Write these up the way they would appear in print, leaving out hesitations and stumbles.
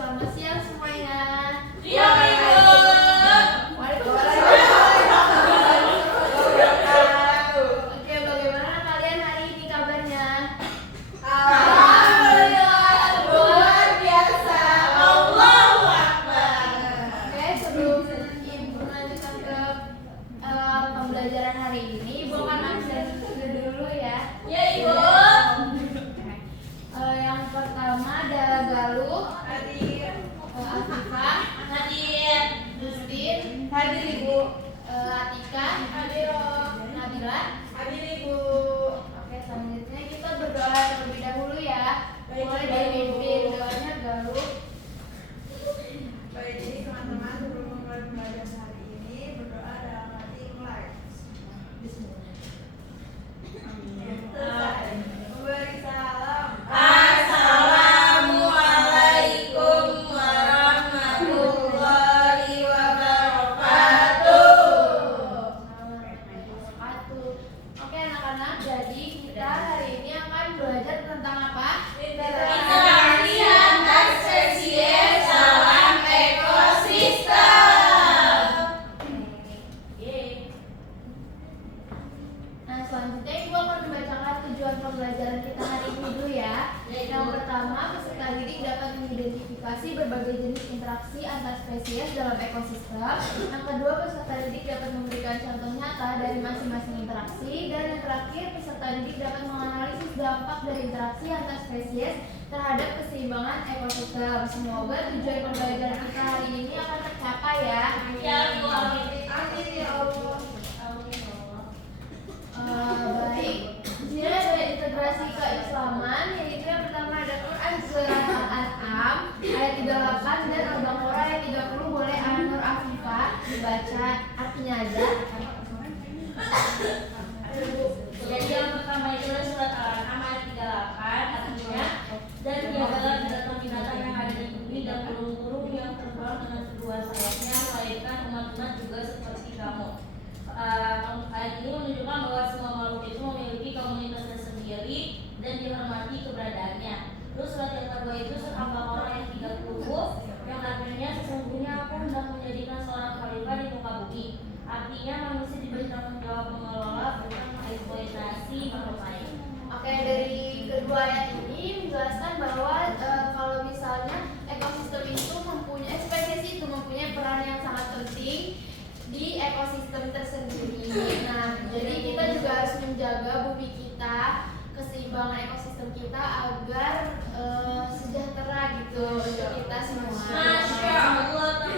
selamat siang semuanya. Siang Ibu. Oke, bagaimana kalian hari ini kabarnya? Alhamdulillah, luar biasa. Allahu Akbar. Oke, sebelum Ibu melanjutkan ke pembelajaran hari ini, Ibu akan absen dulu ya. Ya Ibu. Yang pertama ada Galuh, Hadir. Afifah, Hadir. Justin, Hadir Ibu. Atika, Hadir. Nabila. Hadir Ibu. Oke, selanjutnya kita berdoa terlebih dahulu ya. Baik, Mulai Ibu. dari pimpin doanya Galuh. Baik, jadi teman-teman sebelum memulai pembelajaran hari ini berdoa dalam hati mulai. Memberi salam. Assalamualaikum warahmatullahi wabarakatuh. Oke anak-anak, jadi kita hari ini akan belajar tentang apa? Interaksi antar spesies dalam ekosistem. Nah, selanjutnya Ibu akan membacakan tujuan pembelajaran kita hari ini dulu ya. Yang pertama, peserta didik dapat mengidentifikasi berbagai jenis interaksi antar spesies dalam ekosistem. Yang kedua, peserta didik dapat memberikan contoh nyata dari masing-masing interaksi. Dan yang terakhir, peserta didik dapat menganalisis dampak dari interaksi antar spesies terhadap keseimbangan ekosistem. Semoga tujuan pembelajaran kita hari ini akan tercapai ya. Ya Ibu. Amin ya Allah. Baik, di sini ada integrasi keislaman, yaitu yang pertama ada Quran Surah Al-An'am ayat 38 dan Al-Baqarah ayat 30. Boleh Nur Afifah dibaca artinya aja. Jadi yang pertama itu adalah surat Al-An'am ayat 38, artinya dan tiadalah binatang-binatang yang ada di bumi dan burung-burung yang terbang dengan kedua sayapnya, melainkan umat-umat juga seperti kamu. Ayat ini menunjukkan bahwa semua makhluk itu memiliki komunitasnya sendiri dan dihormati keberadaannya. Terus surat yang kedua itu surat Al-Baqarah ayat 30 yang artinya sesungguhnya aku hendak menjadikan seorang khalifah di muka bumi. Artinya manusia diberi tanggung jawab mengelola bukan mengeksploitasi makhluk lain. Oke, dari kedua ayat ini menjelaskan bahwa kalau misalnya ekosistem itu mempunyai spesies itu mempunyai peran yang sangat penting di ekosistem tersendiri. Nah, jadi kita juga harus menjaga bumi kita, keseimbangan ekosistem kita agar sejahtera gitu untuk kita semua. Masya Allah.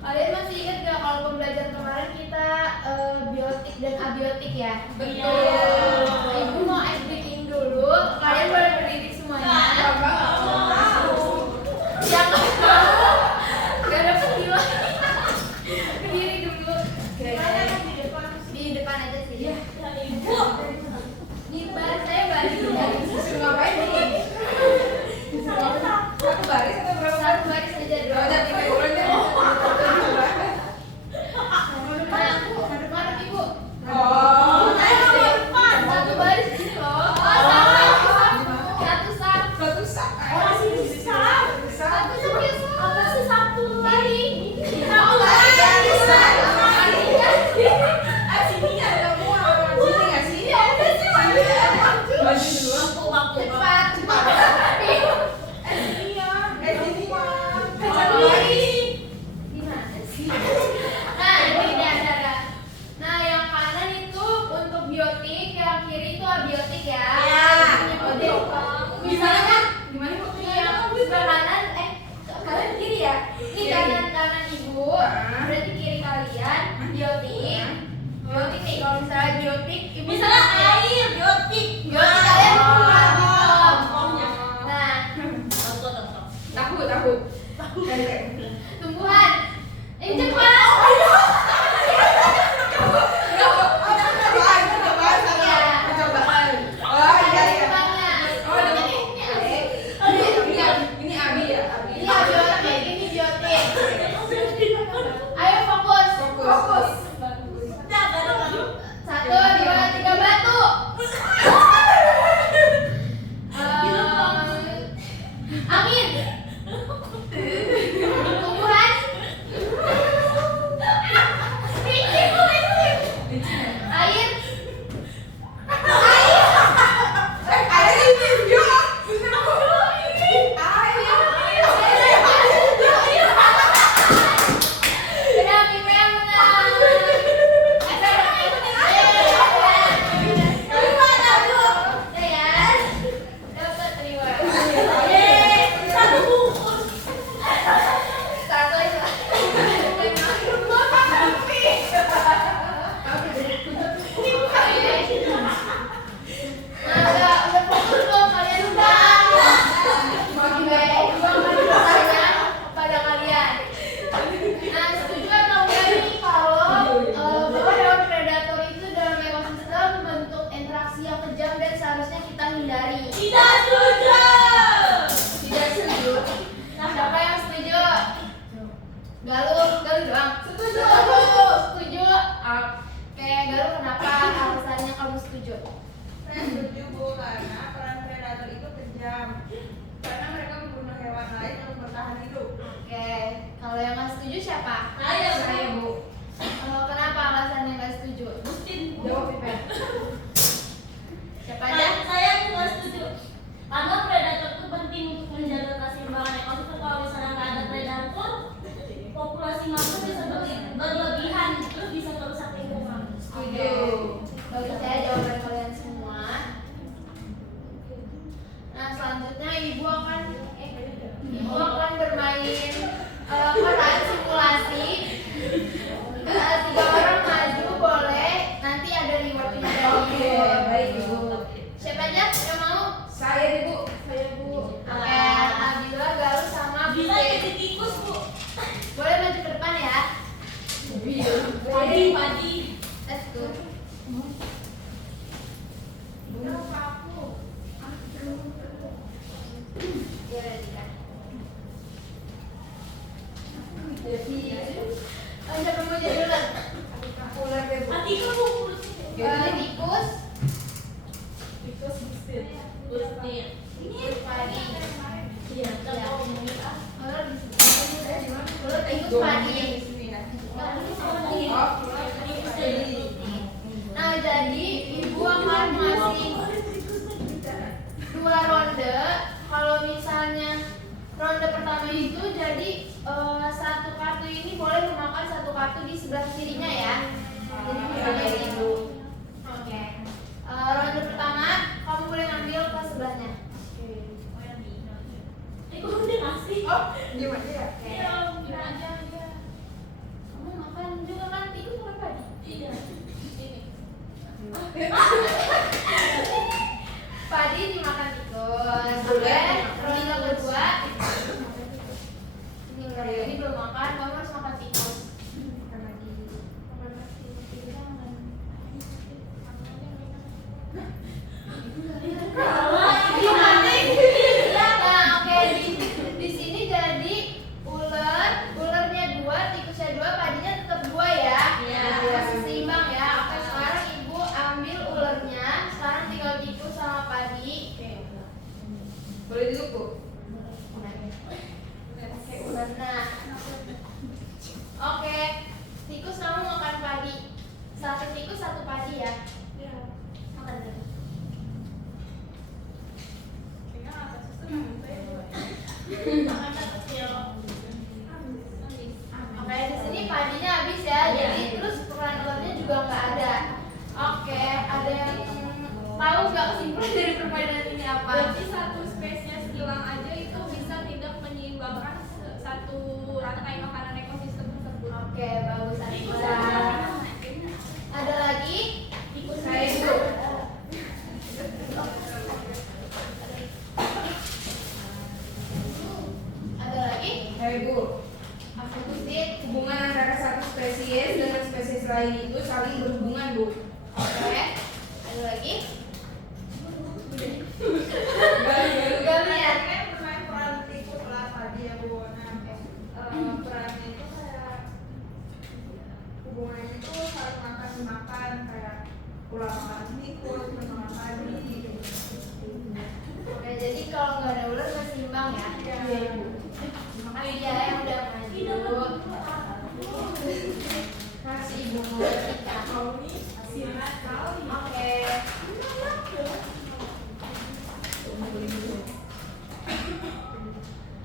Kalian masih ingat gak kalau pembelajaran kemarin kita biotik dan abiotik ya? Betul. Nah, Ibu mau ice breaking dulu. Kalian boleh berdiri semuanya. Jangan. Gak ada penilaian. Berdiri dulu. Di depan aja sih. Ya Ibu. Di bar saya balik dari sisi. Ngapain ini? Satu baris atau berapa? Satu baris aja dulu. Oh, jadi kayak bulan deh. Madep Ibu. Oh, menghindari. Tidak setuju. Tidak setuju. Siapa yang setuju? Galuh doang. Setuju. Setuju. Oke, Galuh kenapa alasannya kamu setuju? Saya setuju Bu, karena peran predator itu kejam. Karena mereka membunuh hewan lain untuk bertahan hidup. Oke, kalau yang nggak setuju siapa? Saya, Bu. Kenapa alasannya nggak setuju? Justin. Jawab Pipet. Siapa aja? Saya nggak setuju. Karena predator itu penting untuk menjaga keseimbangan ekosistem. Kalau misalnya nggak ada predator, populasi mangsa bisa berlebihan, terus bisa merusak lingkungan. Setuju. Bagus ya jawaban kalian semua. Nah selanjutnya ibu akan bermain peran simulasi. 3 orang maju boleh. Nanti ada rewardnya dari ibu. Baik Ibu. Siapa aja yang mau? Saya Ibu. Saya Bu. Oke, Nabila, Galuh sama Bisa Putih. jadi tikus, Bu. Boleh maju ke depan ya. Padi. Let's go. Ya, ready kan? Siapa mau jadi duluan? Ular deh Bu. Hati kamu kurus. Tikus. Justin. Ini padi. Iya, kita mau ngomongin apa? Ular di sini. Ular tikus padi. Nah, jadi ibu akan ngasih 2 ronde. Kalau misalnya ronde pertama itu jadi satu kartu ini boleh memakan satu kartu di sebelah kirinya ya. Jadi misalnya gitu. Oke. Ronde pertama kamu boleh ngambil ke sebelahnya. Kok udah ngasih? Oh, diam aja ya. Iya, Gimana aja. Kamu makan juga kan tikus makan padi. Iya. Padi dimakan tikus. Oke. Ronde kedua. Ini belum makan, kamu harus makan tikus. Nah, oke di sini jadi ularnya 2, tikusnya 2, padinya tetap 2 ya. Iya. Masih seimbang ya. Oke, sekarang ibu ambil ularnya. Sekarang tinggal tikus sama padi. Boleh duduk Bu. Oke, ular. Nah, oke, tikus kamu makan padi. 1 tikus 1 padi ya. Makan dulu. Oke, di sini padinya habis ya. Jadi terus peran ularnya juga nggak ada. Oke, ada yang tahu nggak kesimpulan dari permainan ini apa? Berarti satu spesies hilang aja itu bisa tidak menyeimbangkan satu rantai makanan ekosistem tersebut. Oke, bagus Anissa. Ada lagi? Saya Ibu. Ada lagi? Saya Ibu. Aku Putih. Hubungan antara satu spesies dengan spesies lain itu saling berhubungan Bu. Oke. Ada lagi? Galuh. Galuh ya. Kan bermain peran tikus ular tadi ya Bu. Nah, perannya itu kayak hubungannya itu saling makan kayak ular makan tikus, makan padi. Oke, jadi kalau nggak ada ular masih seimbang ya? Iya, Ibu. Makasih ya yang udah maju. Kasih ibu kita. Oke.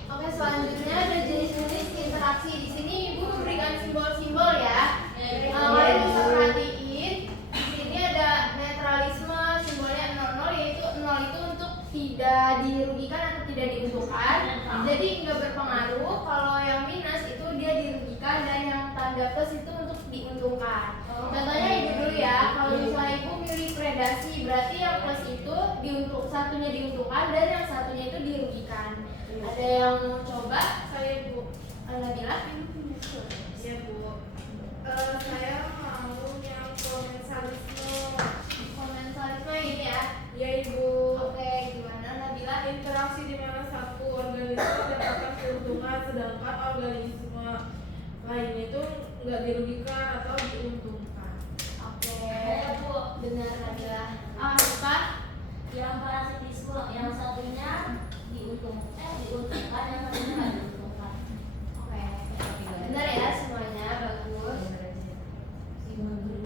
Oke, selanjutnya ada jenis-jenis interaksi. Di sini ibu memberikan simbol-simbol ya. Kalian bisa perhatiin. Di sini ada netralisme, simbolnya 00, yaitu 0 itu untuk tidak dirugikan atau tidak diuntungkan. Jadi nggak berpengaruh. Kalau yang minus itu dia dirugikan, dan yang tanda plus itu untuk diuntungkan. Contohnya ibu dulu ya. Kalau misalnya ibu milih predasi, berarti yang plus itu satunya diuntungkan dan yang satunya itu dirugikan. Ada yang mau coba? Saya Bu Nabila. Iya Bu. Saya mau yang komensalisme. Komensalisme ini ya. Iya Ibu. Oke, dirugikan atau diuntungkan. Oke. Saya Bu, Benar adalah apa? yang parasitisme, yang satunya diuntungkan, yang satunya nggak diuntungkan. Oke. Benar ya semuanya, bagus.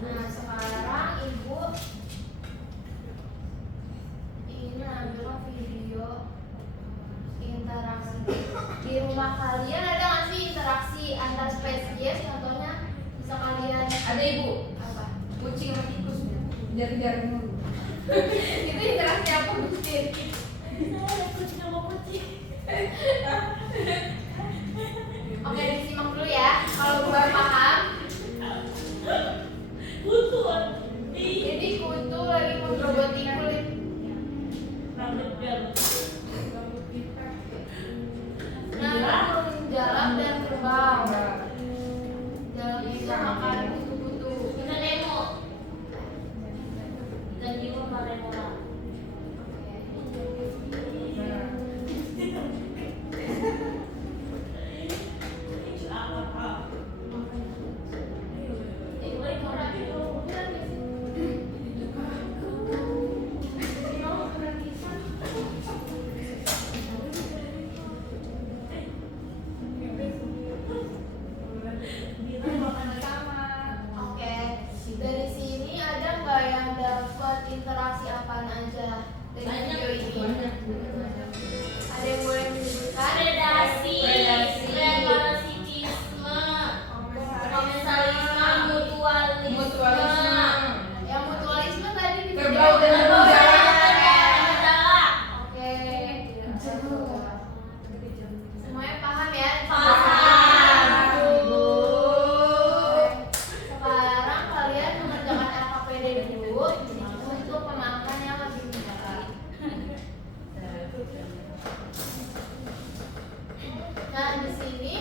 Nah, sekarang Ibu ini ambil video interaksi. Di rumah kalian ada nggak sih interaksi antar spesies? Contohnya bisa kalian Ada Ibu, apa? kucing sama tikus kejar-kejar mulu. Itu interaksi apa Gustin? Saya kucing sama kucing. Oke, disimak dulu ya. Kalau buat paham, Kutu. jadi kutu lagi menggerogoti kulit. Nah, burung jalak dan kerbau. Jalak itu makan kutu-kutu. Kita demo. Kita jiwa pada orang. Oke, dari sini ada nggak yang dapat interaksi apaan aja dari video ini? Ada yang boleh menyebutkan? Predasi, Predasi. parasitisme, komensalisme, mutualisme. Mutualisme. Yang mutualisme tadi di video. Kerbau dan burung Jalak. Oke. Semuanya paham ya? Paham. Ibu. Sekarang kalian mengerjakan LKPD dulu untuk pemahaman yang lebih mendalam. Nah, di sini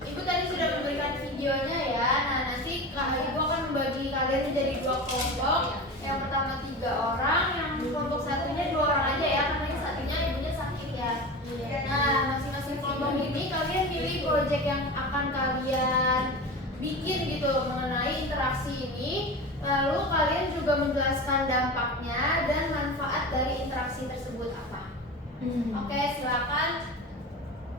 Ibu tadi sudah memberikan videonya ya. Nah, nanti Ibu akan membagi kalian menjadi 2 kelompok. Yang pertama 3 orang, yang kelompok satunya 2 orang aja ya, karena yang satunya ibunya sakit ya. Nah, masing-masing kelompok ini kalian pilih proyek yang akan kalian bikin gitu mengenai interaksi ini. Lalu kalian juga menjelaskan dampaknya dan manfaat dari interaksi tersebut apa. Oke, silakan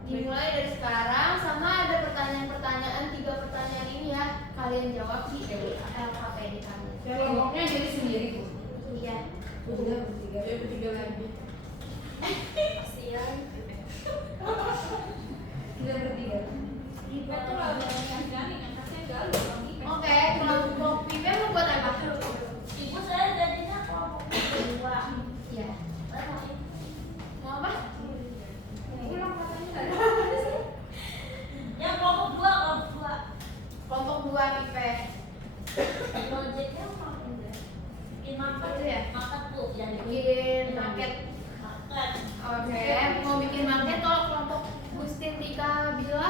dimulai dari sekarang. Sama ada pertanyaan-pertanyaan, 3 pertanyaan ini ya. Kalian jawab di LKPD kalian. Kelompoknya jadi sendiri Bu. Iya. Udah bertiga. Ya bertiga lagi. Kasihan. Kita bertiga. Ipa tuh ada yang garing, atasnya garing. Oke, kelompok Pipe mau buat apa? Ibu saya jadinya kelompok kedua. Iya. Saya mau ini. Mau apa? Ulang katanya nggak ada. Yang kelompok dua. Kelompok 2 Pipe. Proyeknya apa? Bikin market Itu ya? Market Bu, yang Bikin market. market. Oke, mau bikin market. Kalau kelompok Gustin Tika Bila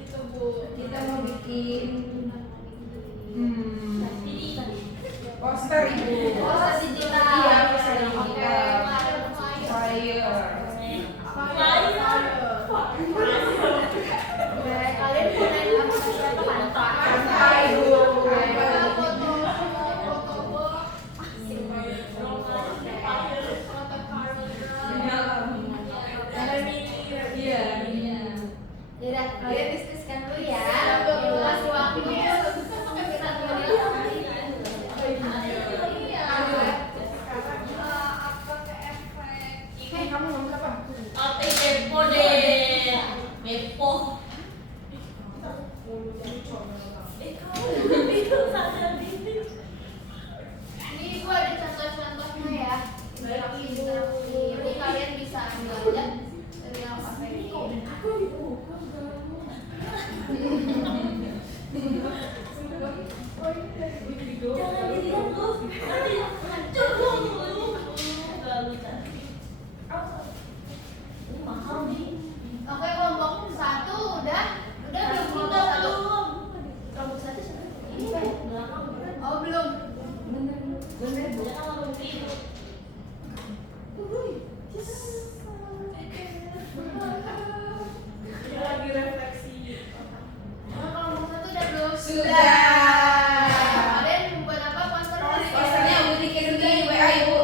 Itu Bu. Kita mau bikin Jadi tadi. poster Ibu. poster digital. Iya, poster Oke, digital. flyer. Oke, kalian punya apa manfaat? Santai Bu. Yaudah, kalian diskusikan dulu ya. Kasih waktu Sudah. Kalian membuat apa poster? Posternya udah dikirim di WA Ibu.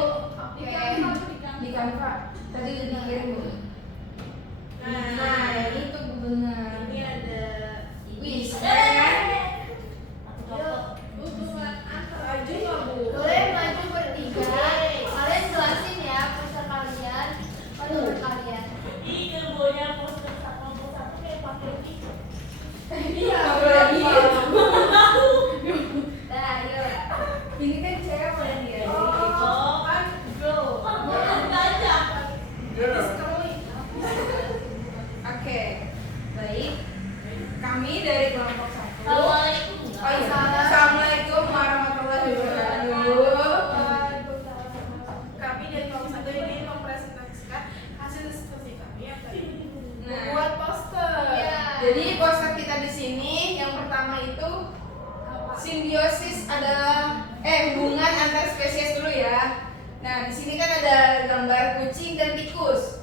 Di Oke. Canva, di Canva. Di Canva. Tadi udah dikirim Bu. Nah, Nah, ini tuh benar. ini ada Wih, keren kan? Aku copot. hubungan antar maju nggak Bu? Boleh maju bertiga. Kalian jelasin ya poster kalian pada kalian. Ih, gerbonya poster kelompok satu kayak pakai itu. Iya, Apalagi. Nah, yuk. Ini kan cewek boleh dia. Oh, kan girl. Jangan gajah. Oke, baik. Kami dari kelompok 1. Assalamualaikum. Oh iya, Assalamualaikum warahmatullahi wabarakatuh. Kami dari kelompok 1 ini mempresentasikan hasil diskusi kami yang tadi Nah, membuat poster. Ya. jadi poster kita di sini yang pertama itu simbiosis adalah hubungan antar spesies dulu ya. Nah, di sini kan ada gambar kucing dan tikus.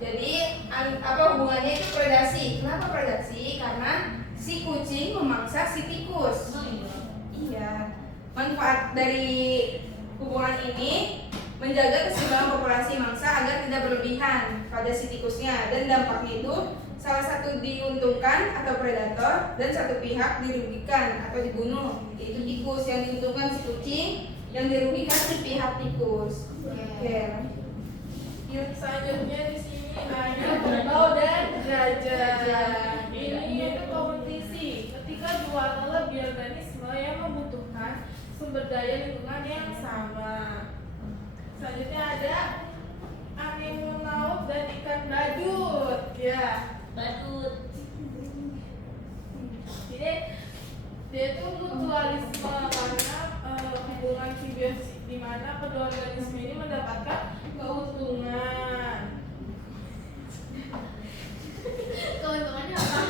Jadi apa hubungannya itu predasi. Kenapa predasi? Karena si kucing memangsa si tikus. Iya. Manfaat dari hubungan ini menjaga keseimbangan populasi mangsa agar tidak berlebihan pada si tikusnya, dan dampaknya itu salah satu diuntungkan atau predator dan satu pihak dirugikan atau dibunuh. Itu tikus, yang diuntungkan si kucing, yang dirugikan si pihak tikus. Oke. Yuk, selanjutnya di sini ada kerbau dan gajah. Ini yaitu kompetisi ketika dua lebih organisme yang membutuhkan sumber daya lingkungan yang sama. Selanjutnya ada anemon laut dan ikan badut. Ya, Badut. jadi dia itu mutualisme karena hubungan simbiosis di mana kedua organisme ini mendapatkan keuntungan. Keuntungannya apa?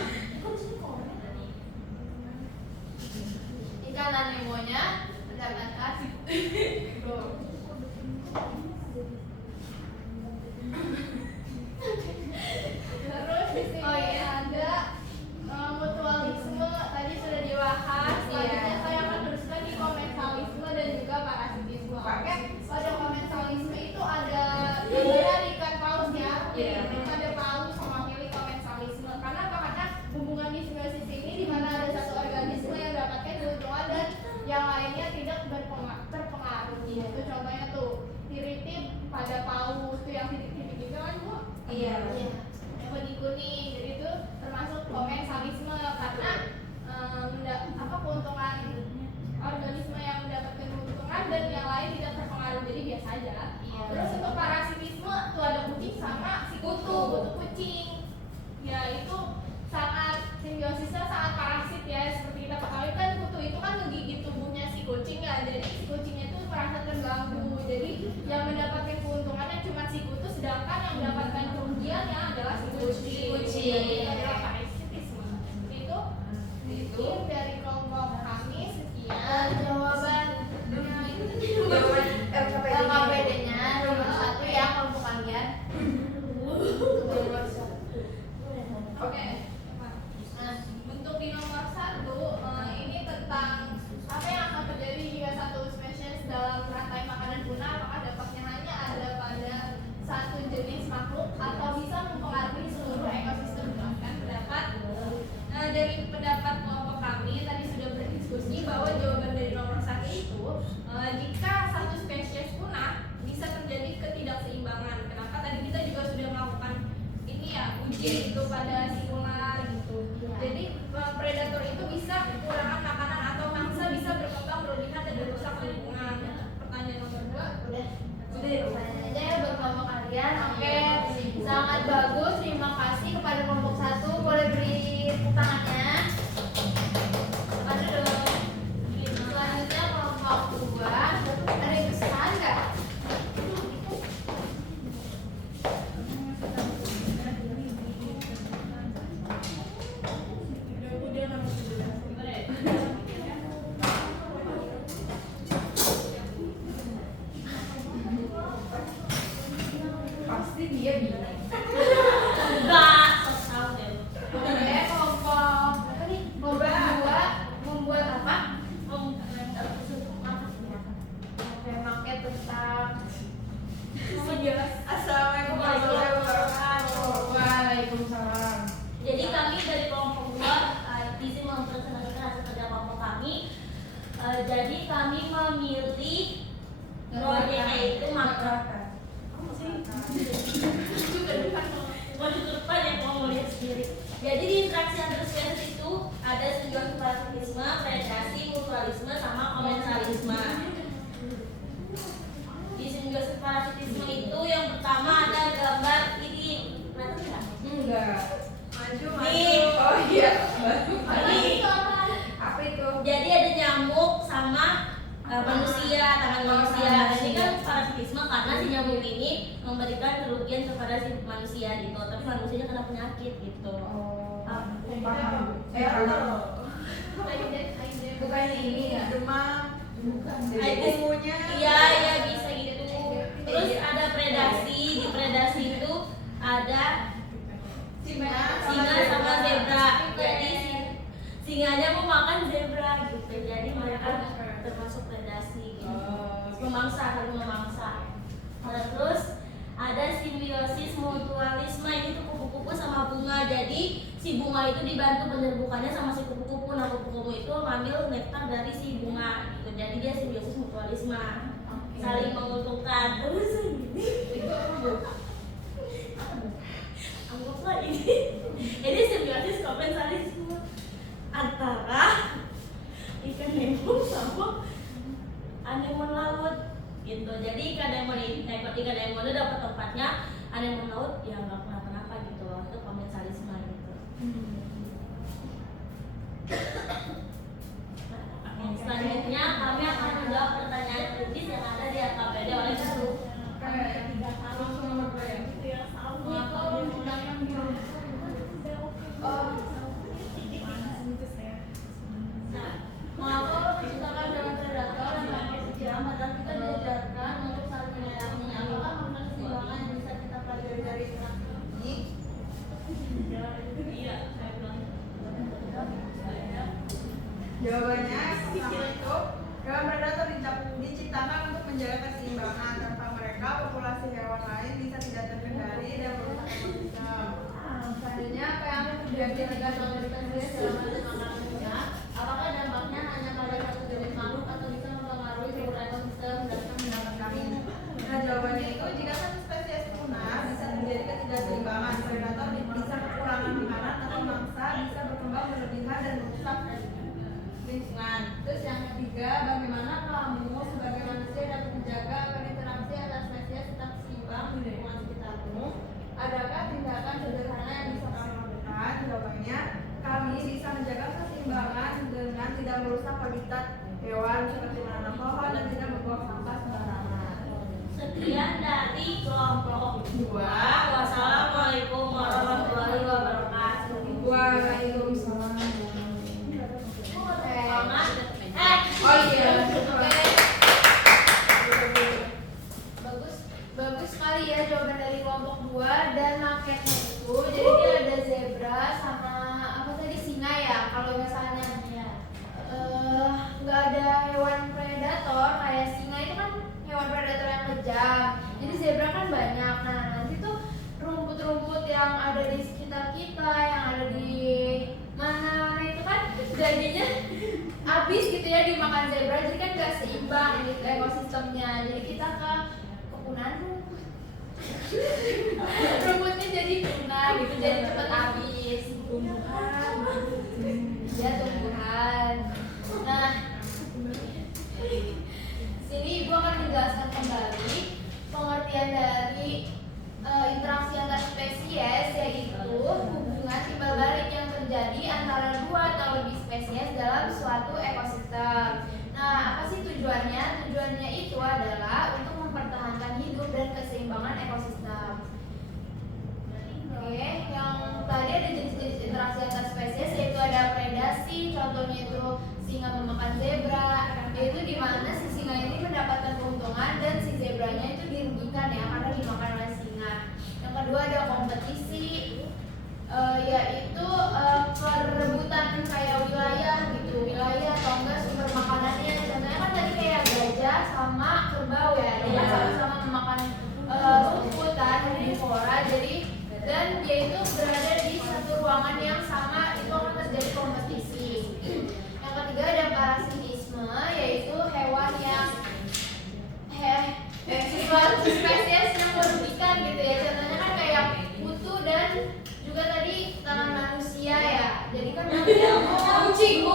Ikan anemonya mendapatkan terus di sini ada mutualisme tadi sudah dibahas. Selanjutnya saya akan teruskan di komensalisme dan juga parasitisme. Oke, pada komensalisme itu ada gambaran ikan paus ya. Iya. Ada paus mewakili komensalisme. Karena apa? Karena hubungan di simbiosis ini di mana ada satu organisme yang mendapatkan keuntungan dan yang lainnya tidak terpengaruh. Itu contohnya tuh tiripip pada paus tuh yang titik-titik itu kan Bu? Iya. Yang kuning-kuning. Jadi itu termasuk komensalisme karena keuntungan organisme yang mendapatkan keuntungan dan yang lain tidak terpengaruh, jadi biasa aja. Iya. Terus untuk parasitisme tuh ada kucing sama si kutu kucing. Ya itu sangat simbiosisnya sangat parasit ya, seperti kita ketahui kan kutu itu kan ngegigit tubuhnya si kucing ya, jadi si kucingnya itu merasa terganggu. Jadi yang mendapatkan keuntungannya cuma si kutu, sedangkan yang mendapatkan kerugiannya adalah si kucing. Jadi itu adalah parasitisme. Itu dari kelompok kami. Sekian jawaban Jawaban LKPD-nya nomor 1 ya kelompok kalian. Oke. Nah, untuk di nomor 1 ini tentang apa yang akan terjadi jika satu spesies dalam rantai makanan punah, apakah dampaknya hanya ada pada satu jenis makhluk atau bisa mempengaruhi seluruh ekosistem. Kan pendapat dari pendapat kelompok kami tadi sudah berdiskusi bahwa jawaban dari nomor 1 itu jika satu spesies punah bisa terjadi ketidakseimbangan. Kenapa? Tadi kita juga sudah melakukan ini ya uji itu pada si ular gitu. Jadi predator itu bisa kekurangan makanan atau mangsa bisa berkembang berlebihan dan merusak lingkungan. Pertanyaan nomor 2 udah pertanyaan aja ya buat kelompok kalian. Oke, sangat bagus. Terima kasih kepada kelompok 1. Boleh beri tepuk tangannya. Depan dulu. Selanjutnya kelompok 2. Ada yang pesan nggak? Pasti dia bilang. Enggak, tahu deh. Oke, kelompok berapa nih? Kelompok 2 membuat pertama ada gambar ini. Kelihatan nggak? Enggak. Maju, Nih. Oh iya. Ini. Apa itu? Jadi ada nyamuk sama manusia, tangan manusia. Ini kan parasitisme karena si nyamuk ini memberikan kerugian kepada si manusia gitu. Tapi manusianya kena penyakit gitu. Paham. Bukan ini ya? Demam. Iya, iya bisa gitu. Terus ada predasi, di predasi itu ada singa sama zebra. Jadi singanya mau makan zebra gitu. Jadi mereka termasuk predasi gitu. Memangsa, memangsa. Terus ada simbiosis mutualisme, ini tuh kupu-kupu sama bunga. Jadi si bunga itu dibantu penyerbukannya sama si kupu-kupu. Nah, kupu-kupu itu ngambil nektar dari si bunga gitu. Jadi dia simbiosis mutualisme, saling menguntungkan. Terus itu anggaplah ini simbiosis kompensasi antara ikan nemo sama anemon laut gitu. Jadi ikan anemon ini dapat tempatnya, anemon laut ya nggak kenapa-napa gitu loh. Itu komensalisme gitu. Selanjutnya kami akan menjawab pertanyaan kritis yang ada di LKPD oleh guru. Mengapa menciptakan hewan predator yang takut kejam? Padahal kita diajarkan untuk saling menyayangi. Apakah makna keseimbangan yang bisa kita pelajari dari interaksi? Iya, saya bilang. Jawabannya sama itu. Hewan predator diciptakan untuk menjaga keseimbangan. Tanpa mereka, populasi hewan lain bisa tidak terkendali dan merusak ekosistem. Selanjutnya, apa yang akan terjadi jika suatu spesies dalam masa makanannya? Apakah dampaknya hanya pada satu jenis makhluk atau bisa mempengaruhi seluruh ekosistem dan mendapatkan ini? Nah, jawabannya itu jika satu spesies punah bisa terjadi ketidakseimbangan. Predator bisa kekurangan makanan atau mangsa, bisa berkembang berlebihan dan merusak lingkungan. Terus yang ketiga, bagaimana kamu sebagai manusia dapat menjaga agar interaksi antar spesies tetap seimbang di lingkungan sekitarmu? Adakah tindakan sederhana yang bisa kamu lakukan? Jawabannya, kami bisa menjaga keseimbangan dengan tidak merusak habitat hewan seperti menanam pohon dan tidak membuang sampah sembarangan. Sekian dari kelompok 2. Wassalamualaikum warahmatullahi wabarakatuh. Waalaikumsalam. Oh iya. Bagus sekali ya jawaban dari kelompok 2 dan maketnya itu. Jadi dia ada zebra sama apa tadi singa ya. Kalau misalnya nggak ada hewan predator kayak singa itu kan hewan predator yang kejam. Jadi zebra kan banyak. Nah nanti tuh rumput-rumput yang ada di sekitar kita, yang ada di mana itu kan jadinya habis gitu ya dimakan zebra. Jadi kan nggak seimbang gitu ekosistemnya. Jadi kita kepunahan rumput. Rumputnya jadi punah gitu, jadi cepat habis. Tumbuhan. Ya tumbuhan. Nah, sini ibu akan menjelaskan kembali pengertian dari interaksi antar spesies, yaitu hubungan timbal balik yang terjadi antara dua atau lebih spesies dalam suatu ekosistem. Nah, apa sih tujuannya? Tujuannya itu adalah untuk mempertahankan hidup dan keseimbangan ekosistem. Oke, yang tadi ada jenis-jenis interaksi antar spesies, yaitu ada predasi, contohnya itu singa memakan zebra, yaitu di mana si singa ini mendapatkan keuntungan dan si zebranya itu dirugikan ya karena dimakan oleh singa. Yang kedua ada kompetisi, yaitu perebutan kayak wilayah gitu, wilayah atau enggak sumber makanannya. Contohnya kan tadi kayak gajah sama kerbau ya, dia sama-sama memakan rumput kan, herbivora. Jadi dan dia itu berada di satu ruangan yang sama, itu akan terjadi kompetisi. Yang ketiga ada parasitisme, yaitu hewan yang suatu spesies yang merugikan gitu ya. Contohnya kan kayak kutu dan juga tadi tangan manusia ya. Jadi kan kucing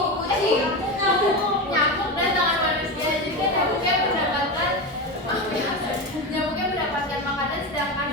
nyamuk dan tangan manusia. Jadi kan nyamuknya mendapatkan makanan, sedangkan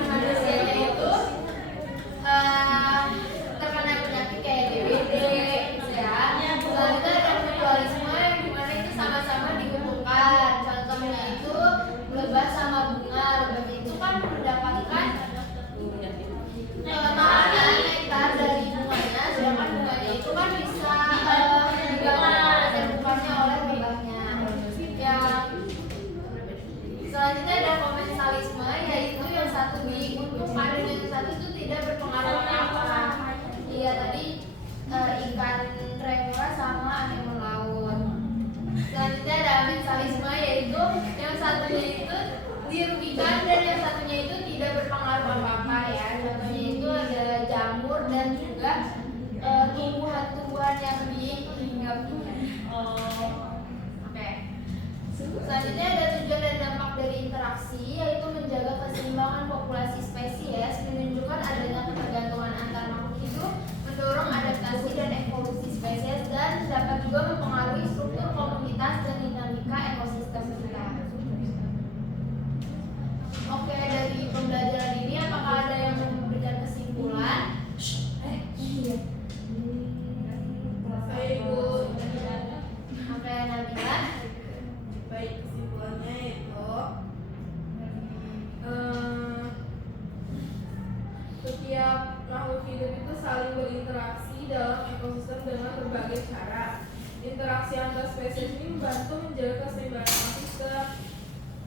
saling berinteraksi dalam ekosistem dengan berbagai cara. Interaksi antar spesies ini membantu menjaga keseimbangan ekosistem.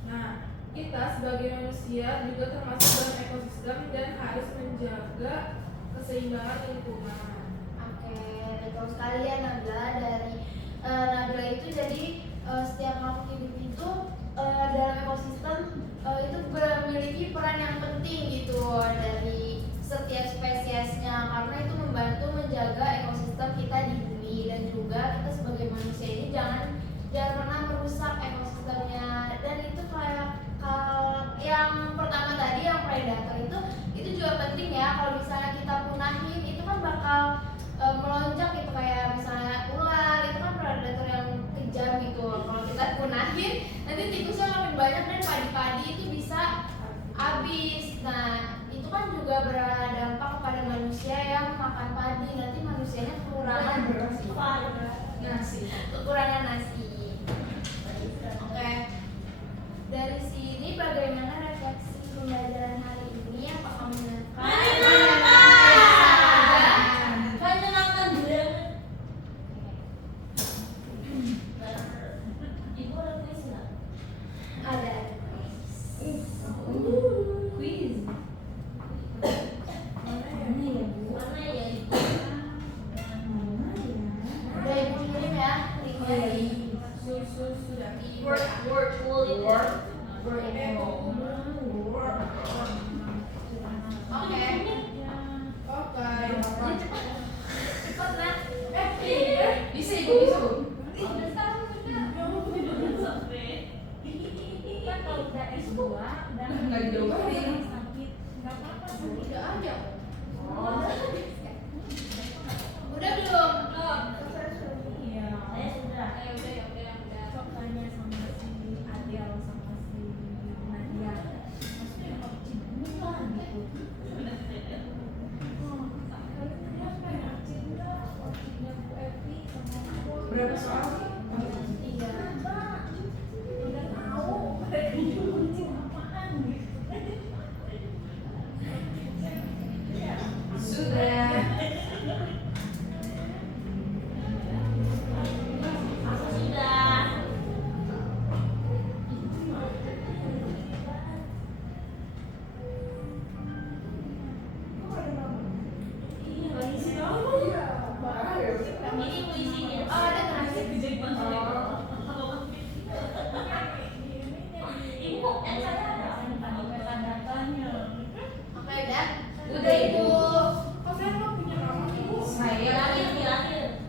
Nah, kita sebagai manusia juga termasuk dalam ekosistem dan harus menjaga keseimbangan lingkungan. Oke, betul sekali ya Nabila. Dari Nabila itu jadi setiap makhluk hidup itu dalam ekosistem itu memiliki peran yang penting gitu dari setiap spesiesnya, karena itu membantu menjaga ekosistem kita di bumi, dan juga kita sebagai manusia ini jangan pernah merusak ekosistemnya. Dan itu kayak yang pertama tadi yang predator itu juga penting ya. Kalau misalnya kita punahin itu kan bakal melonjak gitu, kayak misalnya ular itu kan predator yang kejam gitu. Kalau kita punahin nanti tikusnya makin banyak dan padi-padi itu bisa habis. Nah itu kan juga berdampak kepada manusia yang makan padi, nanti manusianya kekurangan nasi. Oke, dari sini bagaimana refleksi pembelajaran hari ini? Apakah menyenangkan? Menyenangkan juga. Ibu ada kuis nggak? Ada. Kuis. Mana ya ibu? Udah ibu kirim ya linknya di Sudah. Word. Oke. Cepat nak. Bisa ibu, bisa bu. Kan kalau udah S2 udah Nggak didobarin. sakit nggak apa-apa sih. Udah aja. Oh. Udah belum? Iya. Saya sudah. Udah. Sok tanya sama si Adel sama si Nadia. Maksudnya opsi dulu lah gitu. Berapa soal sih? Tiga. Udah tahu mereka kunci apaan gitu. Sudah. Sudah. Ini puisinya. Oh, ada terakhir. Ibu, saya ada Datanya. Oke, udah ibu. Kok saya nggak punya nama ibu? Saya di akhir.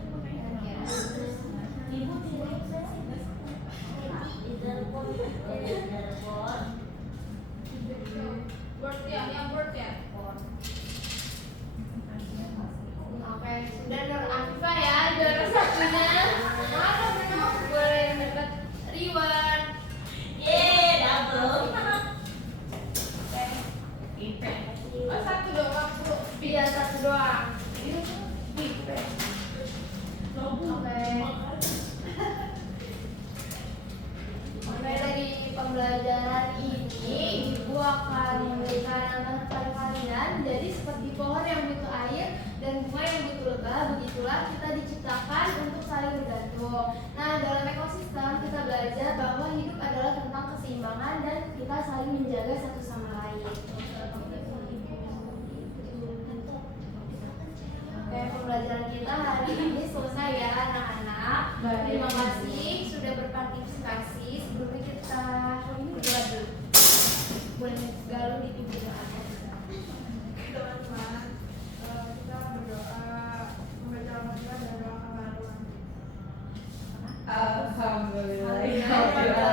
Ibu tidak di telepon. Word ya. Oke, sudah Nur Afifah ya juara satunya. Mana belum? Boleh dapat reward. Yeay, double. Oh, satu doang bu. Iya, satu doang. Oke. Mulai dari pembelajaran ini, ibu akan memberikan amanah kepada kalian. Jadi seperti pohon yang butuh air dan bunga yang butuh lebah, begitulah kita diciptakan untuk saling bergantung. Nah, dalam ekosistem kita belajar bahwa hidup adalah tentang keseimbangan dan kita saling menjaga satu sama lain. Oke, pembelajaran kita hari ini selesai ya anak-anak. Terima kasih sudah berpartisipasi. Sebelumnya kita berdoa dulu. Boleh galuh di pintu doanya. Teman-teman, kita berdoa membaca Al-Fatihah dan doa kafaruan. Alhamdulillah. Alhamdulillah.